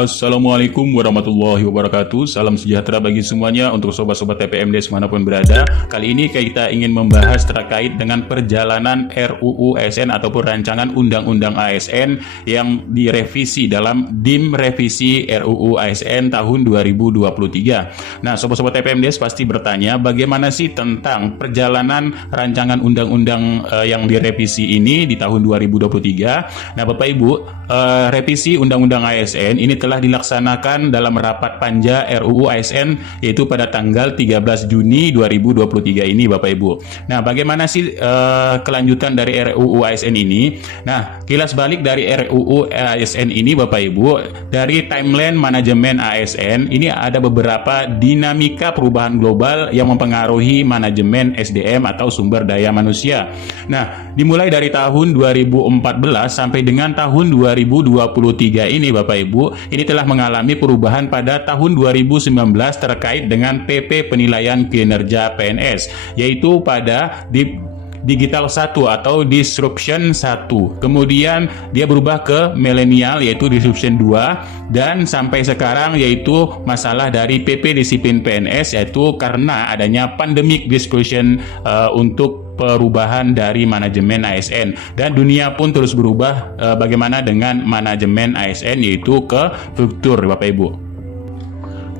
Assalamualaikum warahmatullahi wabarakatuh. Salam sejahtera bagi semuanya untuk sobat-sobat TPMD dimanapun berada. Kali ini kita ingin membahas terkait dengan perjalanan RUU ASN ataupun rancangan Undang-Undang ASN yang direvisi dalam DIM revisi RUU ASN tahun 2023. Nah, sobat-sobat TPMD pasti bertanya bagaimana sih tentang perjalanan rancangan undang-undang yang direvisi ini di tahun 2023. Nah, Bapak Ibu, revisi Undang-Undang ASN ini telah dilaksanakan dalam rapat panja RUU ASN yaitu pada tanggal 13 Juni 2023 ini, Bapak Ibu. Nah, bagaimana sih kelanjutan dari RUU ASN ini? Nah, kilas balik dari RUU ASN ini, Bapak Ibu, dari timeline manajemen ASN ini ada beberapa dinamika perubahan global yang mempengaruhi manajemen SDM atau sumber daya manusia. Nah, dimulai dari tahun 2014 sampai dengan tahun 2023 ini, Bapak Ibu, ini telah mengalami perubahan pada tahun 2019 terkait dengan PP penilaian kinerja PNS, yaitu pada Digital 1 atau Disruption 1. Kemudian dia berubah ke milenial yaitu Disruption 2, dan sampai sekarang yaitu masalah dari PP disiplin PNS, yaitu karena adanya pandemic disruption untuk perubahan dari manajemen ASN, dan dunia pun terus berubah bagaimana dengan manajemen ASN yaitu ke struktur, Bapak Ibu.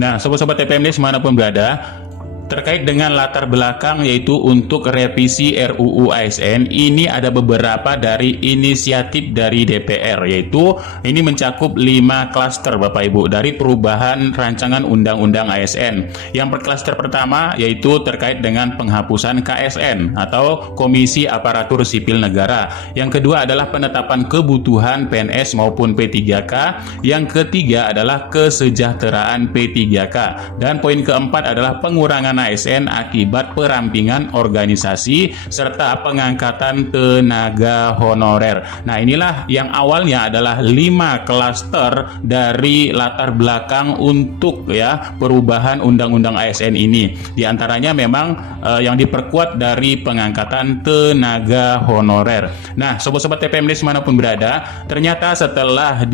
Nah, sobat-sobat TPMD dimanapun berada, terkait dengan latar belakang yaitu untuk revisi RUU ASN ini ada beberapa dari inisiatif dari DPR, yaitu ini mencakup 5 klaster, Bapak Ibu, dari perubahan rancangan Undang-Undang ASN. Yang klaster pertama yaitu terkait dengan penghapusan KSN atau Komisi Aparatur Sipil Negara. Yang kedua adalah penetapan kebutuhan PNS maupun P3K. Yang ketiga adalah kesejahteraan P3K. Dan poin keempat adalah pengurangan ASN akibat perampingan organisasi serta pengangkatan tenaga honorer. Nah, inilah yang awalnya adalah 5 klaster dari latar belakang untuk perubahan Undang-Undang ASN ini. Di antaranya memang yang diperkuat dari pengangkatan tenaga honorer. Nah, sobat-sobat TPMD dimanapun berada, ternyata setelah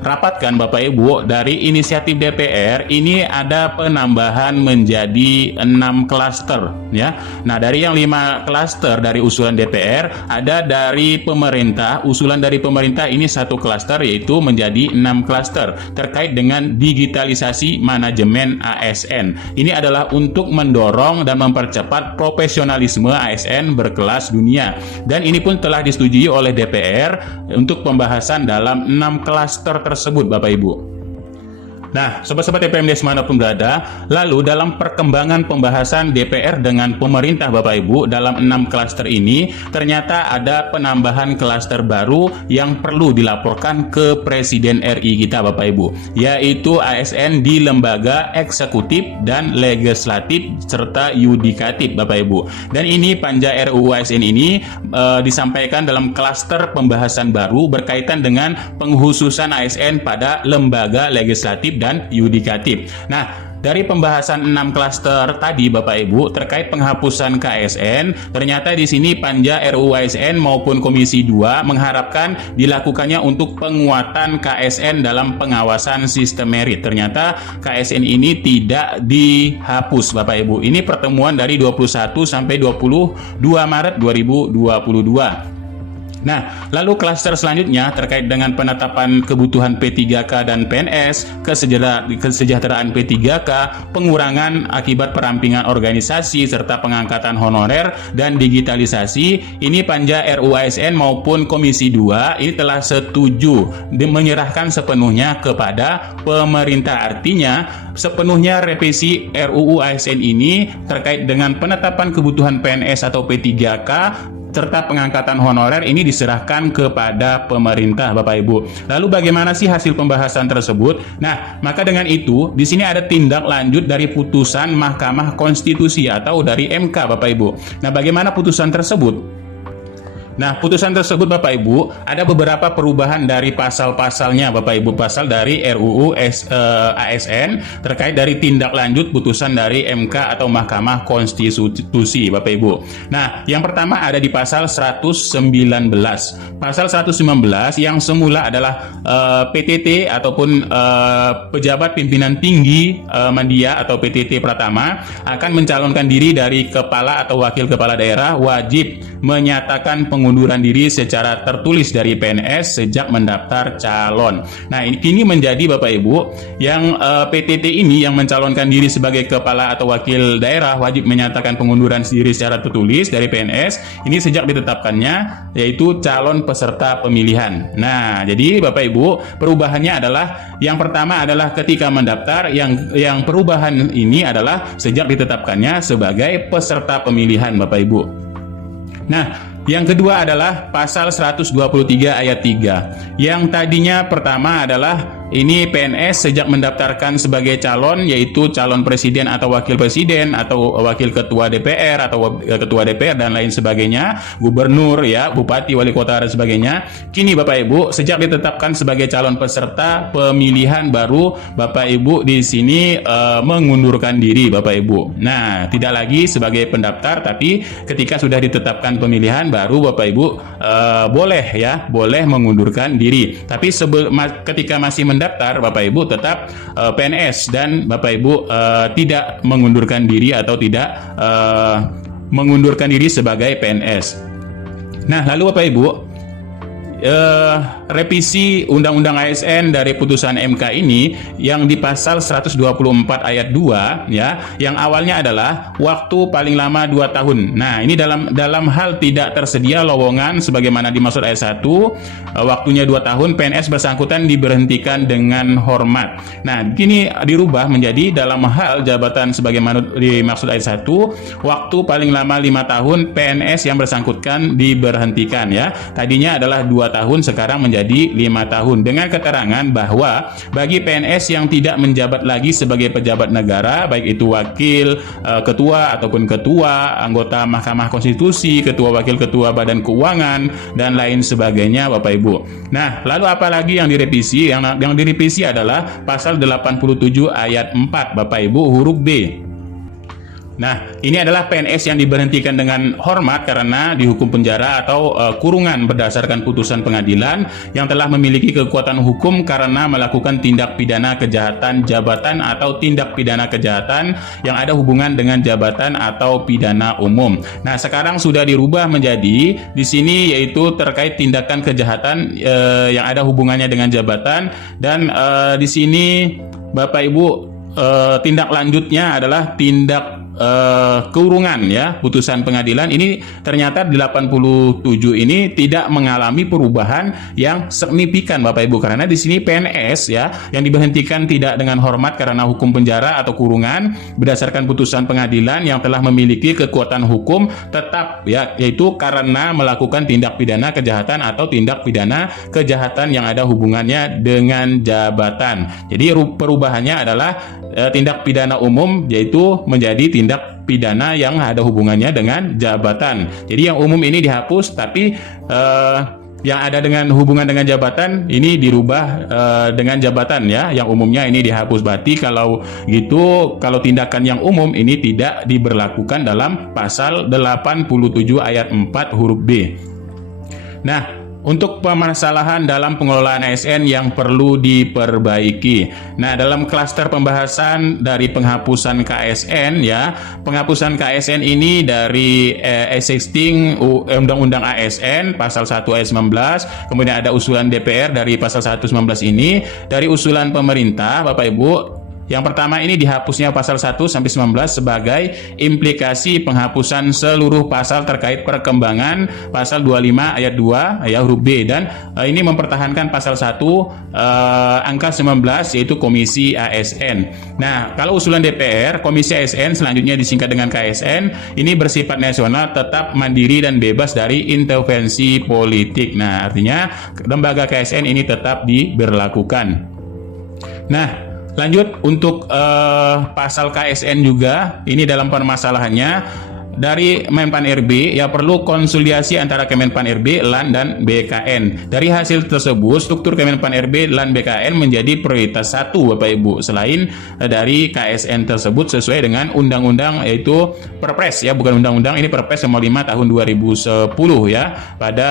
rapatkan, Bapak Ibu, dari inisiatif DPR ini ada penambahan menjadi 6 klaster ya. Nah, dari yang 5 klaster dari usulan DPR, ada dari pemerintah, usulan dari pemerintah ini 1 klaster yaitu menjadi 6 klaster terkait dengan digitalisasi manajemen ASN. Ini adalah untuk mendorong dan mempercepat profesionalisme ASN berkelas dunia, dan ini pun telah disetujui oleh DPR untuk pembahasan dalam 6 klaster tersebut, Bapak Ibu. Nah, sobat-sobat TPMD dimanapun berada, lalu dalam perkembangan pembahasan DPR dengan pemerintah, Bapak Ibu, dalam 6 klaster ini ternyata ada penambahan klaster baru yang perlu dilaporkan ke Presiden RI kita, Bapak Ibu, yaitu ASN di lembaga eksekutif dan legislatif serta yudikatif, Bapak Ibu. Dan ini panja RUU ASN ini disampaikan dalam klaster pembahasan baru berkaitan dengan penghususan ASN pada lembaga legislatif dan yudikatif. Nah, dari pembahasan 6 klaster tadi, Bapak Ibu, terkait penghapusan KSN, ternyata di sini panja RUU ASN maupun Komisi 2 mengharapkan dilakukannya untuk penguatan KSN dalam pengawasan sistem merit. Ternyata KSN ini tidak dihapus, Bapak Ibu. Ini pertemuan dari 21 sampai 22 Maret 2022. Nah, lalu klaster selanjutnya terkait dengan penetapan kebutuhan P3K dan PNS, kesejahteraan P3K, pengurangan akibat perampingan organisasi serta pengangkatan honorer dan digitalisasi. Ini panja RUU ASN maupun Komisi 2 ini telah setuju menyerahkan sepenuhnya kepada pemerintah. Artinya sepenuhnya revisi RUU ASN ini terkait dengan penetapan kebutuhan PNS atau P3K serta pengangkatan honorer ini diserahkan kepada pemerintah, Bapak Ibu. Lalu bagaimana sih hasil pembahasan tersebut? Nah, maka dengan itu di sini ada tindak lanjut dari putusan Mahkamah Konstitusi atau dari MK, Bapak Ibu. Nah, bagaimana putusan tersebut? Nah, putusan tersebut Bapak Ibu ada beberapa perubahan dari pasal-pasalnya Bapak Ibu, pasal dari RUU ASN terkait dari tindak lanjut putusan dari MK atau Mahkamah Konstitusi Bapak Ibu. Nah, yang pertama ada di pasal 119. Pasal 119 yang semula adalah PTT ataupun pejabat pimpinan tinggi media atau PTT Pratama akan mencalonkan diri dari kepala atau wakil kepala daerah wajib menyatakan pengunduran diri secara tertulis dari PNS sejak mendaftar calon. Nah, ini menjadi Bapak Ibu yang PTT ini yang mencalonkan diri sebagai kepala atau wakil daerah wajib menyatakan pengunduran diri secara tertulis dari PNS ini sejak ditetapkannya yaitu calon peserta pemilihan. Nah, jadi Bapak Ibu perubahannya adalah yang pertama adalah ketika mendaftar, yang perubahan ini adalah sejak ditetapkannya sebagai peserta pemilihan Bapak Ibu. Nah, yang kedua adalah pasal 123 ayat 3. Yang tadinya pertama adalah ini PNS sejak mendaftarkan sebagai calon, yaitu calon presiden atau wakil presiden atau wakil ketua DPR atau ketua DPR dan lain sebagainya, gubernur ya, bupati, wali kota dan sebagainya. Kini Bapak Ibu sejak ditetapkan sebagai calon peserta pemilihan baru Bapak Ibu di sini mengundurkan diri Bapak Ibu. Nah, tidak lagi sebagai pendaftar, tapi ketika sudah ditetapkan pemilihan baru Bapak Ibu boleh mengundurkan diri. Tapi ketika masih mendaftar Bapak Ibu tetap PNS dan Bapak Ibu tidak mengundurkan diri atau tidak mengundurkan diri sebagai PNS. Nah, lalu Bapak Ibu revisi Undang-Undang ASN dari putusan MK ini yang di pasal 124 ayat 2 ya, yang awalnya adalah waktu paling lama 2 tahun. Nah, ini dalam hal tidak tersedia lowongan sebagaimana dimaksud ayat 1, waktunya 2 tahun, PNS bersangkutan diberhentikan dengan hormat. Nah, kini dirubah menjadi dalam hal jabatan sebagaimana dimaksud ayat 1, waktu paling lama 5 tahun PNS yang bersangkutan diberhentikan ya. Tadinya adalah 2 tahun, sekarang menjadi 5 tahun dengan keterangan bahwa bagi PNS yang tidak menjabat lagi sebagai pejabat negara, baik itu wakil ketua ataupun ketua, anggota Mahkamah Konstitusi, ketua wakil ketua Badan Keuangan dan lain sebagainya Bapak Ibu. Nah, lalu apa lagi yang direvisi? Yang direvisi adalah pasal 87 ayat 4 Bapak Ibu huruf B. Nah, ini adalah PNS yang diberhentikan dengan hormat karena dihukum penjara atau kurungan berdasarkan putusan pengadilan yang telah memiliki kekuatan hukum karena melakukan tindak pidana kejahatan jabatan atau tindak pidana kejahatan yang ada hubungan dengan jabatan atau pidana umum. Nah, sekarang sudah dirubah menjadi di sini yaitu terkait tindakan kejahatan yang ada hubungannya dengan jabatan dan di sini Bapak Ibu tindak lanjutnya adalah tindak kurungan ya. Putusan pengadilan ini ternyata 87 ini tidak mengalami perubahan yang signifikan Bapak Ibu, karena di sini PNS ya yang diberhentikan tidak dengan hormat karena hukum penjara atau kurungan berdasarkan putusan pengadilan yang telah memiliki kekuatan hukum tetap ya, yaitu karena melakukan tindak pidana kejahatan atau tindak pidana kejahatan yang ada hubungannya dengan jabatan. Jadi perubahannya adalah tindak pidana umum yaitu menjadi tindak pidana yang ada hubungannya dengan jabatan. Jadi yang umum ini dihapus, tapi yang ada dengan hubungan dengan jabatan ini dirubah dengan jabatan ya. Yang umumnya ini dihapus. Berarti kalau gitu, kalau tindakan yang umum ini tidak diberlakukan dalam pasal 87 ayat 4 huruf B. Nah, untuk permasalahan dalam pengelolaan ASN yang perlu diperbaiki. Nah, dalam klaster pembahasan dari penghapusan KSN ya, penghapusan KSN ini dari existing Undang-Undang ASN pasal 1 ayat 19, kemudian ada usulan DPR dari pasal 119 ini, dari usulan pemerintah Bapak Ibu. Yang pertama ini dihapusnya pasal 1 sampai 19 sebagai implikasi penghapusan seluruh pasal terkait perkembangan pasal 25 ayat 2 ya huruf B, dan ini mempertahankan pasal 1 angka 19 yaitu Komisi ASN. Nah, kalau usulan DPR, Komisi ASN selanjutnya disingkat dengan KSN, ini bersifat nasional, tetap mandiri dan bebas dari intervensi politik. Nah, artinya lembaga KSN ini tetap diberlakukan. Nah, lanjut untuk pasal KSN juga ini dalam permasalahannya dari Menpan RB ya perlu konsolidasi antara Kemenpan RB, LAN dan BKN. Dari hasil tersebut, struktur Kemenpan RB, LAN, BKN menjadi prioritas satu Bapak Ibu, selain dari KSN tersebut sesuai dengan undang-undang, yaitu Perpres ya, bukan undang-undang, ini Perpres nomor 5 tahun 2010 ya, pada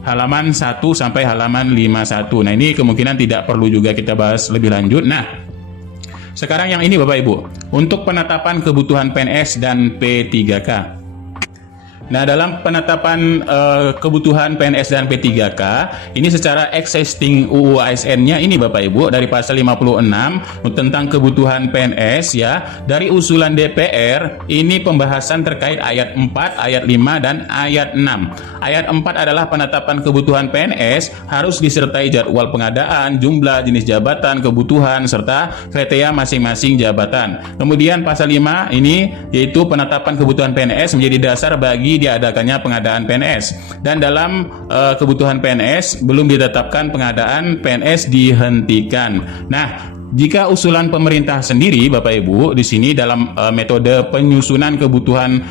halaman 1 sampai halaman 51. Nah, ini kemungkinan tidak perlu juga kita bahas lebih lanjut. Nah, sekarang yang ini Bapak Ibu, untuk penetapan kebutuhan PNS dan P3K. Nah, dalam penetapan kebutuhan PNS dan P3K, ini secara existing UU ASN-nya ini Bapak Ibu, dari pasal 56 tentang kebutuhan PNS ya, dari usulan DPR, ini pembahasan terkait ayat 4, ayat 5, dan ayat 6. Ayat 4 adalah penetapan kebutuhan PNS harus disertai jadwal pengadaan, jumlah, jenis jabatan, kebutuhan, serta kriteria masing-masing jabatan. Kemudian pasal 5 ini yaitu penetapan kebutuhan PNS menjadi dasar bagi diadakannya pengadaan PNS, dan dalam kebutuhan PNS belum ditetapkan pengadaan PNS dihentikan. Nah, jika usulan pemerintah sendiri Bapak Ibu di sini dalam metode penyusunan kebutuhan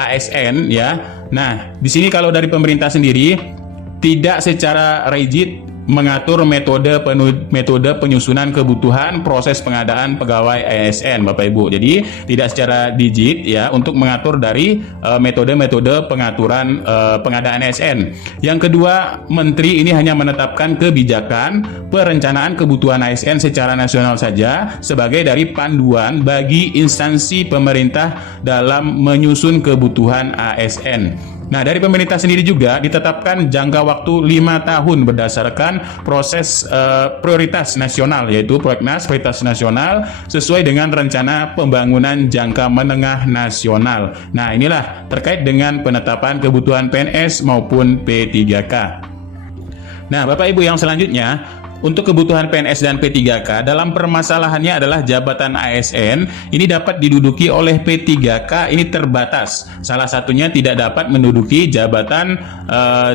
ASN ya. Nah, di sini kalau dari pemerintah sendiri tidak secara rigid mengatur metode penyusunan kebutuhan proses pengadaan pegawai ASN Bapak Ibu. Jadi tidak secara digit ya untuk mengatur dari metode-metode pengaturan pengadaan ASN. Yang kedua, menteri ini hanya menetapkan kebijakan perencanaan kebutuhan ASN secara nasional saja sebagai dari panduan bagi instansi pemerintah dalam menyusun kebutuhan ASN. Nah, dari pemerintah sendiri juga ditetapkan jangka waktu 5 tahun berdasarkan proses prioritas nasional, yaitu Prolegnas Prioritas Nasional sesuai dengan rencana pembangunan jangka menengah nasional. Nah, inilah terkait dengan penetapan kebutuhan PNS maupun P3K. Nah, Bapak Ibu, yang selanjutnya, untuk kebutuhan PNS dan P3K dalam permasalahannya adalah jabatan ASN ini dapat diduduki oleh P3K ini terbatas. Salah satunya tidak dapat menduduki jabatan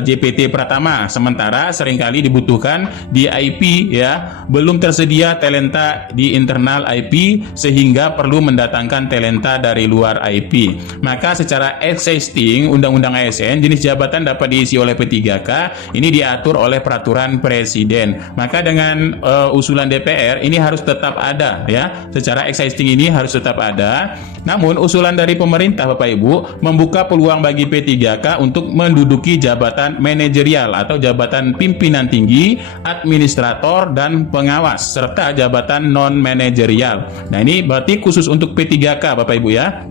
JPT Pratama, sementara seringkali dibutuhkan di IP ya, belum tersedia talenta di internal IP sehingga perlu mendatangkan talenta dari luar IP. Maka secara existing Undang-Undang ASN jenis jabatan dapat diisi oleh P3K ini diatur oleh peraturan presiden. Maka dengan usulan DPR ini harus tetap ada ya, secara existing ini harus tetap ada. Namun usulan dari pemerintah Bapak Ibu membuka peluang bagi P3K untuk menduduki jabatan manajerial atau jabatan pimpinan tinggi, administrator, dan pengawas serta jabatan non manajerial. Nah, ini berarti khusus untuk P3K Bapak Ibu ya,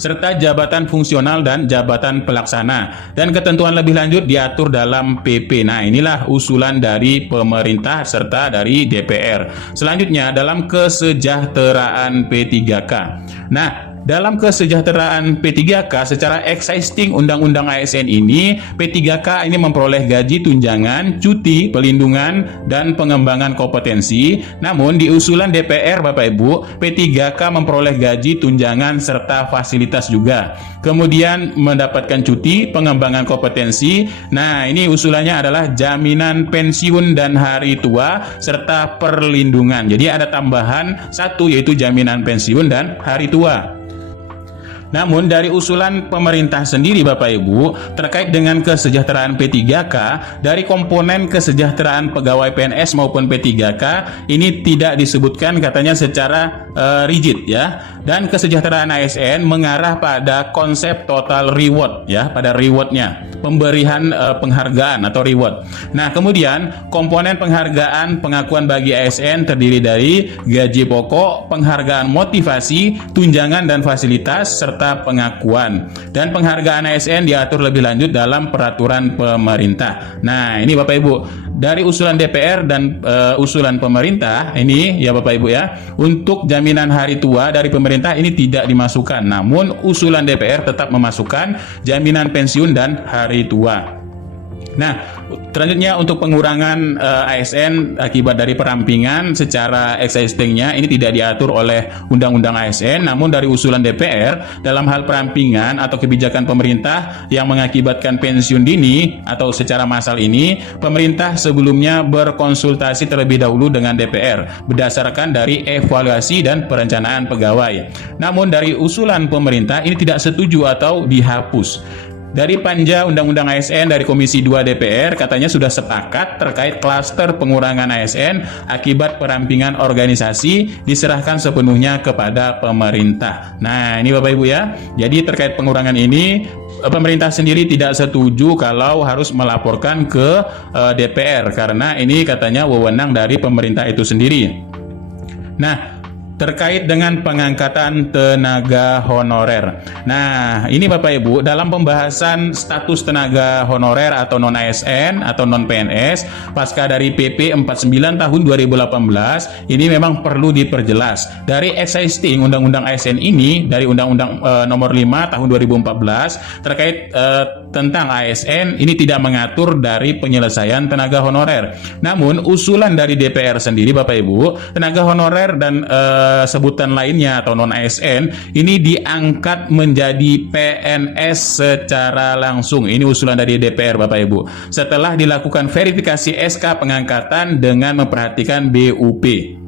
serta jabatan fungsional dan jabatan pelaksana, dan ketentuan lebih lanjut diatur dalam PP. Nah, inilah usulan dari pemerintah serta dari DPR. Selanjutnya dalam kesejahteraan P3K. Nah, dalam kesejahteraan P3K secara existing Undang-Undang ASN ini, P3K ini memperoleh gaji tunjangan, cuti, pelindungan, dan pengembangan kompetensi. Namun di usulan DPR Bapak Ibu, P3K memperoleh gaji tunjangan serta fasilitas juga. Kemudian mendapatkan cuti, pengembangan kompetensi. Nah, ini usulannya adalah jaminan pensiun dan hari tua serta perlindungan. Jadi ada tambahan satu, yaitu jaminan pensiun dan hari tua. Namun dari usulan pemerintah sendiri Bapak Ibu terkait dengan kesejahteraan P3K, dari komponen kesejahteraan pegawai PNS maupun P3K ini tidak disebutkan katanya secara rigid ya. Dan kesejahteraan ASN mengarah pada konsep total reward ya, pada rewardnya, pemberian penghargaan atau reward. Nah, kemudian komponen penghargaan pengakuan bagi ASN terdiri dari gaji pokok, penghargaan motivasi, tunjangan dan fasilitas serta pengakuan. Dan penghargaan ASN diatur lebih lanjut dalam peraturan pemerintah. Nah, ini Bapak Ibu, dari usulan DPR dan usulan pemerintah ini ya Bapak Ibu ya, untuk jaminan hari tua dari pemerintah ini tidak dimasukkan. Namun usulan DPR tetap memasukkan jaminan pensiun dan hari tua. Nah, selanjutnya untuk pengurangan ASN akibat dari perampingan secara existingnya ini tidak diatur oleh Undang-Undang ASN, namun dari usulan DPR dalam hal perampingan atau kebijakan pemerintah yang mengakibatkan pensiun dini atau secara massal ini, pemerintah sebelumnya berkonsultasi terlebih dahulu dengan DPR berdasarkan dari evaluasi dan perencanaan pegawai. Namun dari usulan pemerintah ini tidak setuju atau dihapus. Dari Panja Undang-Undang ASN dari Komisi 2 DPR katanya sudah sepakat terkait klaster pengurangan ASN akibat perampingan organisasi diserahkan sepenuhnya kepada pemerintah. Nah, ini Bapak Ibu ya. Jadi terkait pengurangan ini pemerintah sendiri tidak setuju kalau harus melaporkan ke DPR karena ini katanya wewenang dari pemerintah itu sendiri. Nah, terkait dengan pengangkatan tenaga honorer. Nah, ini Bapak Ibu, dalam pembahasan status tenaga honorer atau non-ASN atau non-PNS pasca dari PP 49 tahun 2018, ini memang perlu diperjelas. Dari existing Undang-Undang ASN ini, dari Undang-Undang nomor 5 tahun 2014 terkait tentang ASN, ini tidak mengatur dari penyelesaian tenaga honorer. Namun, usulan dari DPR sendiri Bapak Ibu, tenaga honorer dan sebutan lainnya atau non-ASN ini diangkat menjadi PNS secara langsung. Ini usulan dari DPR Bapak Ibu. Setelah dilakukan verifikasi SK pengangkatan dengan memperhatikan BUP.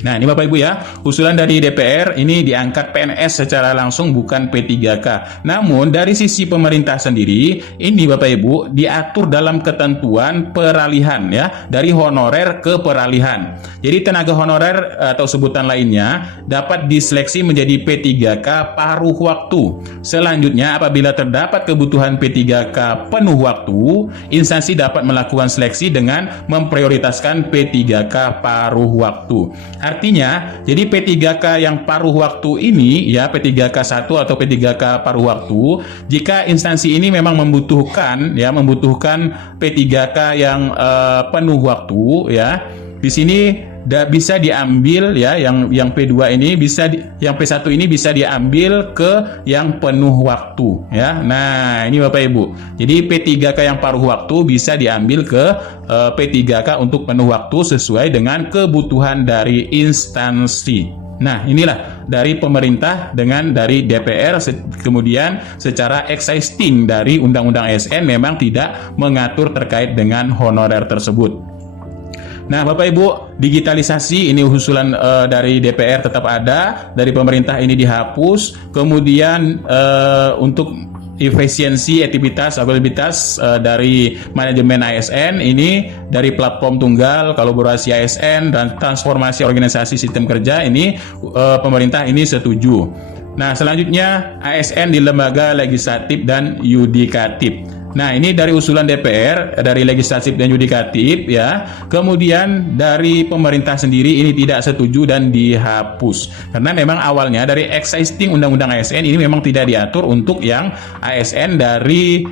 Nah, ini Bapak Ibu ya, usulan dari DPR ini diangkat PNS secara langsung bukan P3K. Namun dari sisi pemerintah sendiri, ini Bapak Ibu diatur dalam ketentuan peralihan ya, dari honorer ke peralihan. Jadi tenaga honorer atau sebutan lainnya dapat diseleksi menjadi P3K paruh waktu. Selanjutnya apabila terdapat kebutuhan P3K penuh waktu, instansi dapat melakukan seleksi dengan memprioritaskan P3K paruh waktu. Artinya, jadi P3K yang paruh waktu ini ya, P3K 1 atau P3K paruh waktu, jika instansi ini memang membutuhkan P3K yang penuh waktu ya. Di sini bisa diambil ya, yang P2 ini yang P1 ini bisa diambil ke yang penuh waktu ya. Nah, ini Bapak Ibu. Jadi P3K yang paruh waktu bisa diambil ke P3K untuk penuh waktu sesuai dengan kebutuhan dari instansi. Nah, inilah dari pemerintah dengan dari DPR, kemudian secara existing dari Undang-Undang ASN memang tidak mengatur terkait dengan honorer tersebut. Nah, Bapak Ibu, digitalisasi ini usulan dari DPR tetap ada, dari pemerintah ini dihapus. Kemudian untuk efisiensi, aktivitas dari manajemen ASN ini dari platform tunggal, kolaborasi ASN dan transformasi organisasi sistem kerja ini pemerintah ini setuju. Nah, selanjutnya ASN di lembaga legislatif dan yudikatif. Nah, ini dari usulan DPR, dari legislatif dan yudikatif ya. Kemudian dari pemerintah sendiri ini tidak setuju dan dihapus. Karena memang awalnya dari existing Undang-Undang ASN ini memang tidak diatur untuk yang ASN dari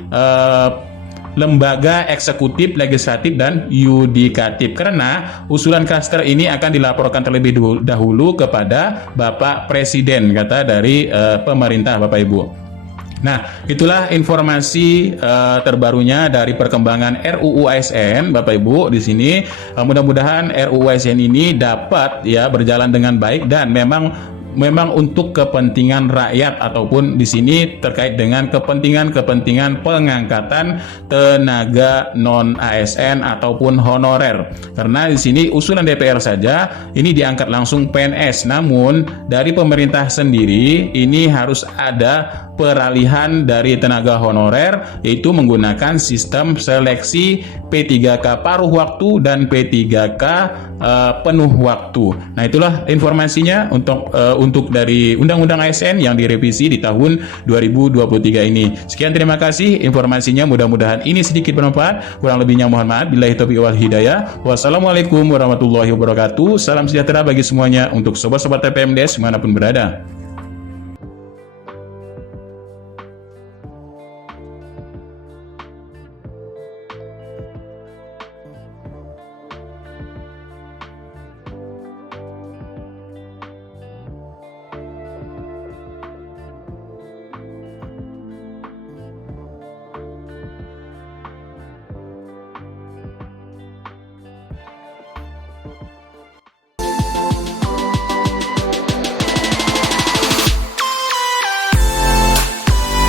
lembaga eksekutif, legislatif, dan yudikatif. Karena usulan klaster ini akan dilaporkan terlebih dahulu kepada Bapak Presiden, kata dari pemerintah Bapak Ibu. Nah, itulah informasi terbarunya dari perkembangan RUU ASN, Bapak Ibu. Di sini mudah-mudahan RUU ASN ini dapat ya berjalan dengan baik dan memang untuk kepentingan rakyat, ataupun di sini terkait dengan kepentingan pengangkatan tenaga non ASN ataupun honorer. Karena di sini usulan DPR saja ini diangkat langsung PNS, namun dari pemerintah sendiri ini harus ada peralihan dari tenaga honorer, yaitu menggunakan sistem seleksi P3K paruh waktu dan P3K penuh waktu. Nah, itulah informasinya untuk dari Undang-Undang ASN yang direvisi di tahun 2023 ini. Sekian, terima kasih informasinya, mudah-mudahan ini sedikit bermanfaat. Kurang lebihnya mohon maaf. Billahi taufiq wal hidayah. Wassalamualaikum warahmatullahi wabarakatuh. Salam sejahtera bagi semuanya untuk sobat-sobat TPM Desk dimanapun berada.